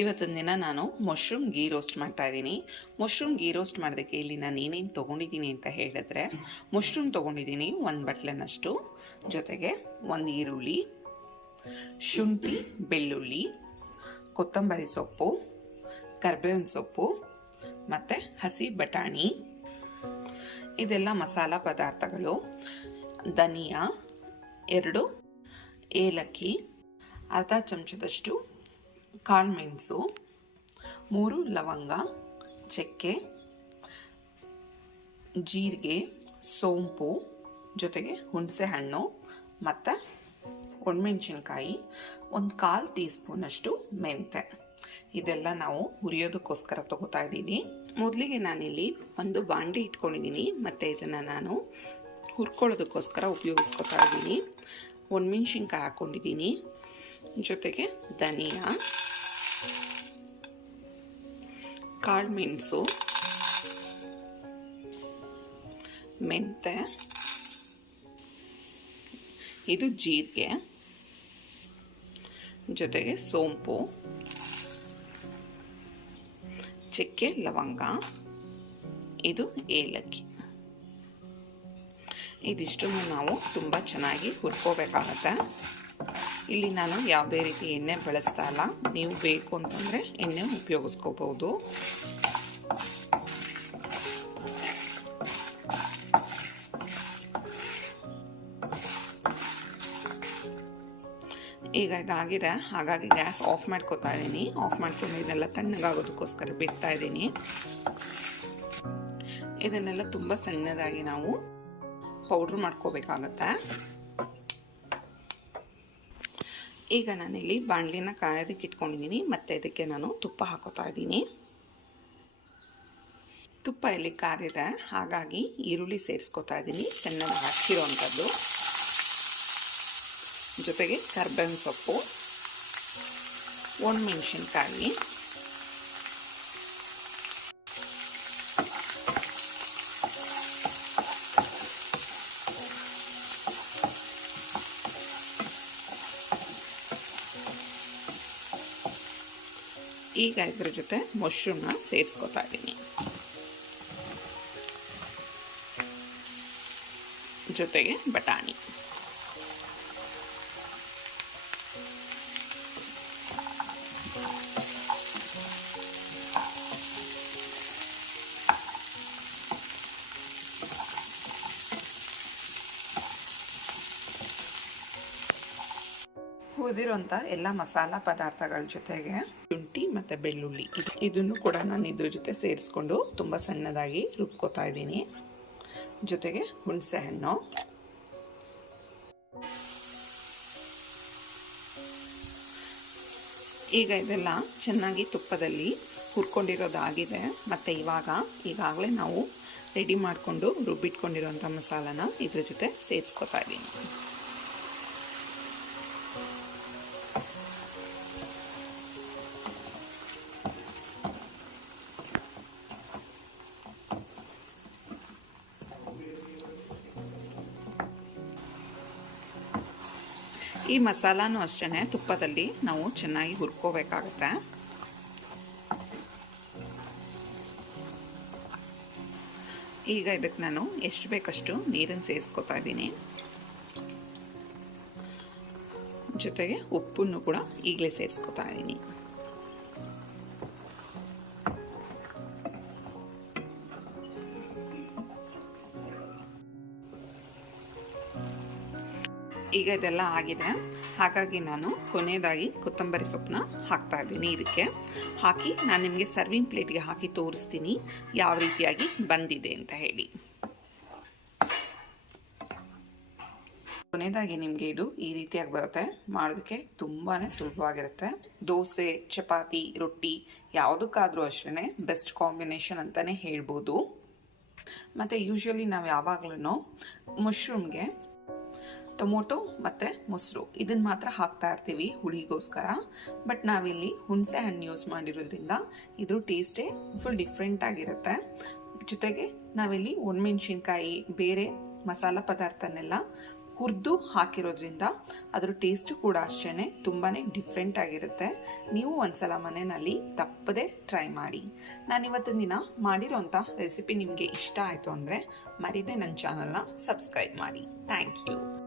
ಇವತ್ತಿನ ದಿನ ನಾನು ಮಶ್ರೂಮ್ ಗೀ ರೋಸ್ಟ್ ಮಾಡ್ತಾಯಿದ್ದೀನಿ. ಮಶ್ರೂಮ್ ಗೀ ರೋಸ್ಟ್ ಮಾಡೋದಕ್ಕೆ ಇಲ್ಲಿ ನಾನು ಏನೇನು ತೊಗೊಂಡಿದ್ದೀನಿ ಅಂತ ಹೇಳಿದ್ರೆ, ಮಶ್ರೂಮ್ ತೊಗೊಂಡಿದ್ದೀನಿ 1 ಬಟ್ಲನಷ್ಟು, ಜೊತೆಗೆ 1 ಈರುಳ್ಳಿ, ಶುಂಠಿ, ಬೆಳ್ಳುಳ್ಳಿ, ಕೊತ್ತಂಬರಿ ಸೊಪ್ಪು, ಕರಿಬೇವಿನ ಸೊಪ್ಪು ಮತ್ತು ಹಸಿ ಬಟಾಣಿ. ಇದೆಲ್ಲ ಮಸಾಲ ಪದಾರ್ಥಗಳು. ಧನಿಯಾ 2 ಏಲಕ್ಕಿ, ಅರ್ಧ ಚಮಚದಷ್ಟು ಕಾಳು ಮೆಣಸು, 3 ಲವಂಗ, ಚಕ್ಕೆ, ಜೀರಿಗೆ, ಸೋಂಪು, ಜೊತೆಗೆ ಹುಣಸೆ ಹಣ್ಣು ಮತ್ತು ಒಣಮೆಣಸಿನ್ಕಾಯಿ, 1/4 ಟೀ ಸ್ಪೂನಷ್ಟು ಮೆಂತೆ. ಇದೆಲ್ಲ ನಾವು ಹುರಿಯೋದಕ್ಕೋಸ್ಕರ ತೊಗೋತಾ ಇದ್ದೀವಿ. ಮೊದಲಿಗೆ ನಾನಿಲ್ಲಿ ಒಂದು ಬಾಂಡೆ ಇಟ್ಕೊಂಡಿದ್ದೀನಿ ಮತ್ತು ಇದನ್ನು ನಾನು ಹುರ್ಕೊಳ್ಳೋದಕ್ಕೋಸ್ಕರ ಉಪಯೋಗಿಸ್ಕೊತಾ ಇದ್ದೀನಿ. ಒಣಮೆಣಸಿನ್ಕಾಯಿ ಹಾಕ್ಕೊಂಡಿದ್ದೀನಿ, ಜೊತೆಗೆ ಧನಿಯಾ, ಕಾಳು ಮೆಣಸು, ಮೆಂತೆ, ಇದು ಜೀರಿಗೆ, ಜೊತೆಗೆ ಸೋಂಪು, ಚಕ್ಕೆ, ಲವಂಗ, ಇದು ಏಲಕ್ಕಿ. ಇದಿಷ್ಟನ್ನು ನಾವು ತುಂಬ ಚೆನ್ನಾಗಿ ಹುರ್ಕೋಬೇಕಾಗತ್ತೆ. ಇಲ್ಲಿ ನಾನು ಯಾವುದೇ ರೀತಿ ಎಣ್ಣೆ ಬಳಸ್ತಾ ಇಲ್ಲ. ನೀವು ಬೇಕು ಅಂತಂದರೆ ಎಣ್ಣೆ ಉಪಯೋಗಿಸ್ಕೋಬೋದು. ಈಗ ಇದಾಗಿದೆ, ಹಾಗಾಗಿ ಗ್ಯಾಸ್ ಆಫ್ ಮಾಡ್ಕೋತಾ ಇದ್ದೀನಿ. ಆಫ್ ಮಾಡ್ಕೊಂಡು ಇದನ್ನೆಲ್ಲ ತಣ್ಣಗಾಗೋದಕ್ಕೋಸ್ಕರ ಬಿಡ್ತಾ ಇದ್ದೀನಿ. ಇದನ್ನೆಲ್ಲ ತುಂಬ ಸಣ್ಣದಾಗಿ ನಾವು ಪೌಡ್ರ್ ಮಾಡ್ಕೋಬೇಕಾಗತ್ತೆ. ಈಗ ನಾನಿಲ್ಲಿ ಬಾಣಲಿನ ಕಾಯೋದಕ್ಕೆ ಇಟ್ಕೊಂಡಿದ್ದೀನಿ ಮತ್ತು ಇದಕ್ಕೆ ನಾನು ತುಪ್ಪ ಹಾಕೋತಾ ಇದ್ದೀನಿ. ತುಪ್ಪ ಇಲ್ಲಿ ಕಾದಿದೆ, ಹಾಗಾಗಿ ಈರುಳ್ಳಿ ಸೇರಿಸ್ಕೊತಾ ಇದ್ದೀನಿ, ಸಣ್ಣದಾಗಿ ಹಾಕಿರೋವಂಥದ್ದು, ಜೊತೆಗೆ ಕರಿಬೇವಿನ ಸೊಪ್ಪು, ಒಣಮೆಣಸಿನ್ಕಾಯಿ, ಈಗ ಇದ್ರ ಜೊತೆ ಮಶ್ರೂಮ್ನ ಸೇರಿಸ್ಕೊತಾ ಇದ್ದೀನಿ, ಜೊತೆಗೆ ಬಟಾಣಿ. ಹುರಿದಿರೋಂಥ ಎಲ್ಲ ಮಸಾಲ ಪದಾರ್ಥಗಳ ಜೊತೆಗೆ ಶುಂಠಿ ಮತ್ತು ಬೆಳ್ಳುಳ್ಳಿ ಇದನ್ನು ಕೂಡ ನಾನು ಇದ್ರ ಜೊತೆ ಸೇರಿಸ್ಕೊಂಡು ತುಂಬ ಸಣ್ಣದಾಗಿ ರುಬ್ಕೋತಾ ಇದ್ದೀನಿ, ಜೊತೆಗೆ ಹುಣಸೆ ಹಣ್ಣು. ಈಗ ಇದೆಲ್ಲ ಚೆನ್ನಾಗಿ ತುಪ್ಪದಲ್ಲಿ ಹುರ್ಕೊಂಡಿರೋದಾಗಿದೆ. ಮತ್ತು ಈಗಾಗಲೇ ನಾವು ರೆಡಿ ಮಾಡಿಕೊಂಡು ರುಬ್ಬಿಟ್ಕೊಂಡಿರೋಂಥ ಮಸಾಲಾನ ಇದ್ರ ಜೊತೆ ಸೇರಿಸ್ಕೊತಾ ಇದ್ದೀನಿ. ಈ ಮಸಾಲಾನು ಅಷ್ಟೇ ತುಪ್ಪದಲ್ಲಿ ನಾವು ಚೆನ್ನಾಗಿ ಹುರ್ಕೋಬೇಕಾಗುತ್ತೆ. ಈಗ ಇದಕ್ಕೆ ನಾನು ಎಷ್ಟು ಬೇಕಷ್ಟು ನೀರನ್ನು ಸೇರಿಸ್ಕೊತಾ ಇದ್ದೀನಿ, ಜೊತೆಗೆ ಉಪ್ಪನ್ನು ಕೂಡ ಈಗಲೇ ಸೇರಿಸ್ಕೊತಾ ಇದ್ದೀನಿ. ಈಗ ಇದೆಲ್ಲ ಆಗಿದೆ, ಹಾಗಾಗಿ ನಾನು ಕೊನೆಯದಾಗಿ ಕೊತ್ತಂಬರಿ ಸೊಪ್ಪನ್ನ ಹಾಕ್ತಾ ಇದ್ದೀನಿ. ಇದಕ್ಕೆ ಹಾಕಿ ನಾನು ನಿಮಗೆ ಸರ್ವಿಂಗ್ ಪ್ಲೇಟ್ಗೆ ಹಾಕಿ ತೋರಿಸ್ತೀನಿ ಯಾವ ರೀತಿಯಾಗಿ ಬಂದಿದೆ ಅಂತ ಹೇಳಿ. ಕೊನೆಯದಾಗಿ ನಿಮಗೆ ಇದು ಈ ರೀತಿಯಾಗಿ ಬರುತ್ತೆ. ಮಾಡೋದಕ್ಕೆ ತುಂಬಾ ಸುಲಭವಾಗಿರುತ್ತೆ. ದೋಸೆ, ಚಪಾತಿ, ರೊಟ್ಟಿ ಯಾವುದಕ್ಕಾದರೂ ಅಷ್ಟೇ ಬೆಸ್ಟ್ ಕಾಂಬಿನೇಷನ್ ಅಂತಲೇ ಹೇಳ್ಬೋದು. ಮತ್ತು ಯೂಶ್ವಲಿ ನಾವು ಯಾವಾಗಲೂ ಮಶ್ರೂಮ್ಗೆ ಟೊಮೊಟೊ ಮತ್ತು ಮೊಸರು ಇದನ್ನು ಮಾತ್ರ ಹಾಕ್ತಾ ಇರ್ತೀವಿ ಹುಳಿಗೋಸ್ಕರ. ಬಟ್ ನಾವಿಲ್ಲಿ ಹುಣಸೆ ಹಣ್ಣು ಯೂಸ್ ಮಾಡಿರೋದ್ರಿಂದ ಇದ್ರ ಟೇಸ್ಟೇ ಫುಲ್ ಡಿಫ್ರೆಂಟಾಗಿರುತ್ತೆ. ಜೊತೆಗೆ ನಾವಿಲ್ಲಿ ಒಣಮೆಣಸಿನ್ಕಾಯಿ ಬೇರೆ ಮಸಾಲ ಪದಾರ್ಥನೆಲ್ಲ ಹುರಿದು ಹಾಕಿರೋದ್ರಿಂದ ಅದರ ಟೇಸ್ಟು ಕೂಡ ಅಷ್ಟೇ ತುಂಬಾ ಡಿಫ್ರೆಂಟ್ ಆಗಿರುತ್ತೆ. ನೀವು ಒಂದ್ಸಲ ಮನೆಯಲ್ಲಿ ತಪ್ಪದೆ ಟ್ರೈ ಮಾಡಿ. ನಾನಿವತ್ತಿನ ದಿನ ಮಾಡಿರೋಂಥ ರೆಸಿಪಿ ನಿಮಗೆ ಇಷ್ಟ ಆಯಿತು ಅಂದರೆ ಮರೀದೆ ನನ್ನ ಚಾನಲ್ನ ಸಬ್ಸ್ಕ್ರೈಬ್ ಮಾಡಿ. Thank you.